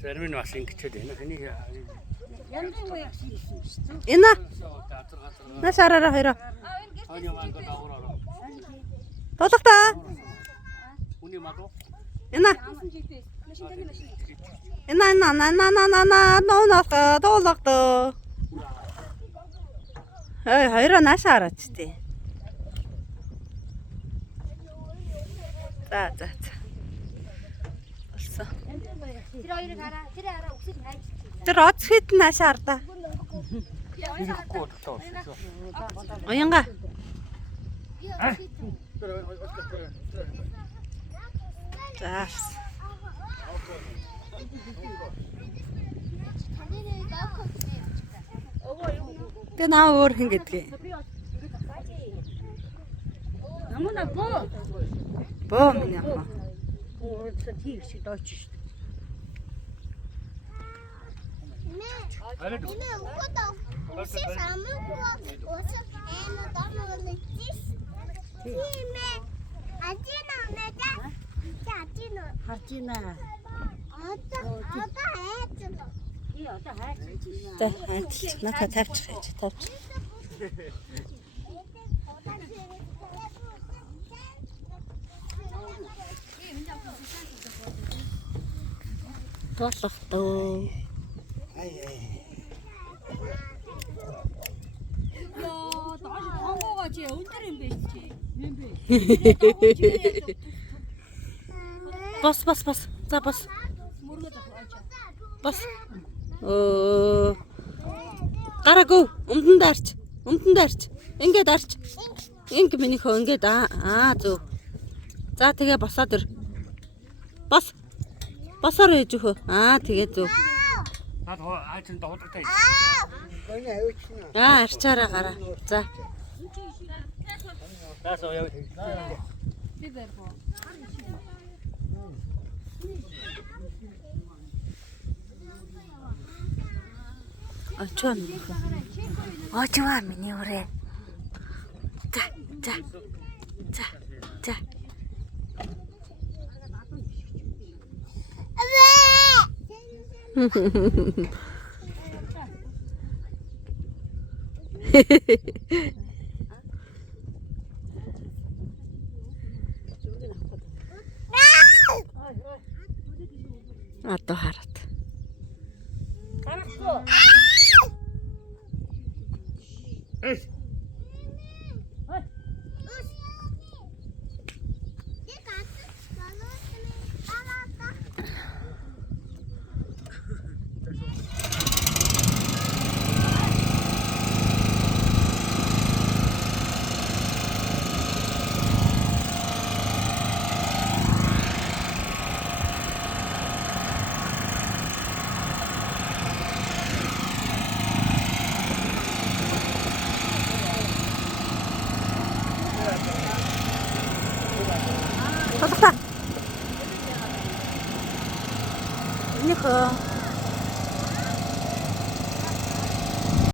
Сэрмэн бас ингэчээд байна. Хэнийг Энэ. Нашаараа хоёроо. Тоглохтаа. Үний мадуу. Энэ. Тоглохтаа. Хоёроо нашаараач тий. За. Болсон. Тэр хоёрыг хараа. Тэр хараа үсэг хайж. Тэр оцхид нашаарда. Ирэхгүй тоо. Уянга. За. Тэ наа өөр хин гэдгээ. Намуна боо. Боо минь яах вэ? Уурсаа тийш дооч шүү. Ini udah usia sama gua, usia enak banget nih. Ini aja namanya, jadi no. Хажина. Ada aja no. Iya, одоо хайж чинь. За ната тавьчих. Тоглох дөө. Яа, дааш хонгоогоо чи өндөр юм биш чи. Юм бэ. Бос. За бос. Мөргөд очоо. Бос. Гараагүй. Өмдөнд арч. Ингээд арч. Инг минийхөө ингээд зөв. За тэгээ босоод ир. Бос. Босоор ээж өгөө. Тэгээ зөв. Наад хайчин дуудагтай. Арчаараа гараа. За. Таасаа яв. Би бэрбо. Очваа миний өрөө. За. Одоо хараад. Тоглох та. Энийхөө